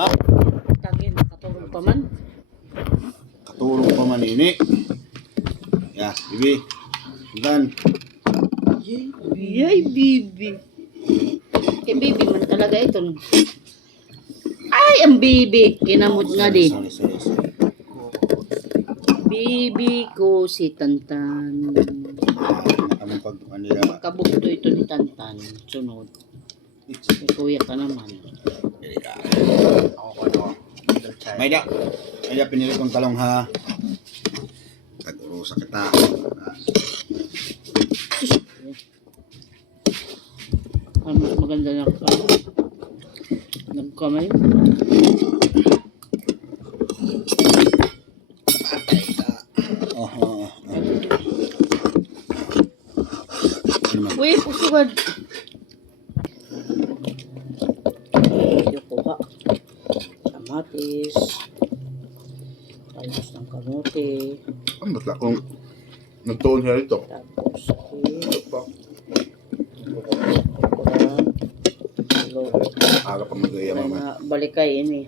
Ha? Tangin, nakatulog pa man. Katulong pa man ini. Ya, bibi. Dan. Yay, bibi. Kay bibi man talaga ito. Ay, ang bibi. Kinamot nga di. Sorry, sorry, sorry. Bibi ko si Tantan. Kami pag kanila. Kabukto ito ni Tantan. Sunod. May kuya ka naman. Ako ko ano. Middle child. Mayda. Mayda pinili kong talong ha. Tag-urusa kita. Ang mas maganda na ka. Nagkamay. Oh, oh, oh. Ano man? Uy, pusugad. Kamatis. Talbos ng kamote. Ang ba't akong nagtuon siya rito? Tapos, okay. Ano. Aga pa mag-iya mama. balikay ini.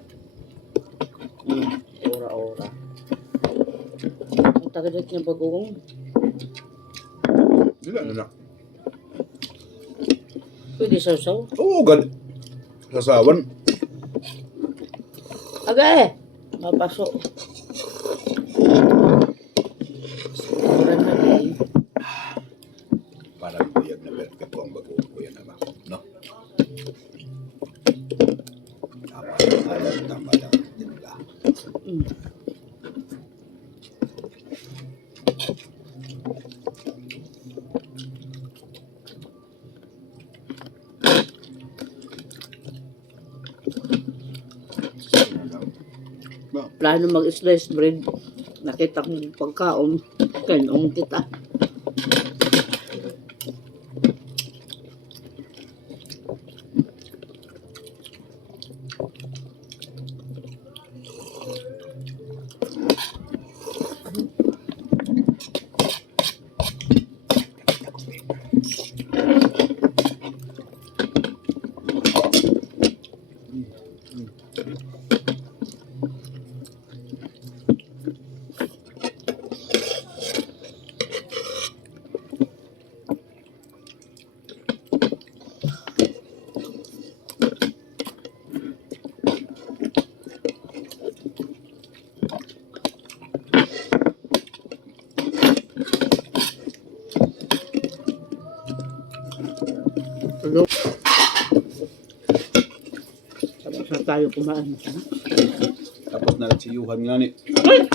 Hmm, ora-ora. Ang tagadat niya bagong. Dila na na. Pwede sausaw. Oo, gad. Sasawan. Okay. No pasó. Para ver que pongo abajo. No. Abajo, abajo, abajo, abajo. Plano mag-slice bread. Nakita kong pagkaon. Kanong kita. Tayo kumain. Tapos na si Yuhan nga ni. Ay!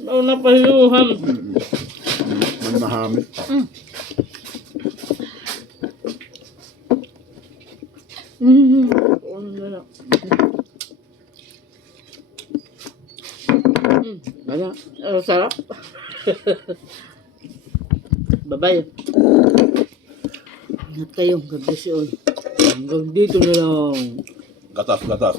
Ano na payuhan? May mahamit pa. Mm. Na lang. Mm. Ano sarap? Bye-bye. Ingat kayo. God bless you all. Hanggang dito na lang. готов, готов.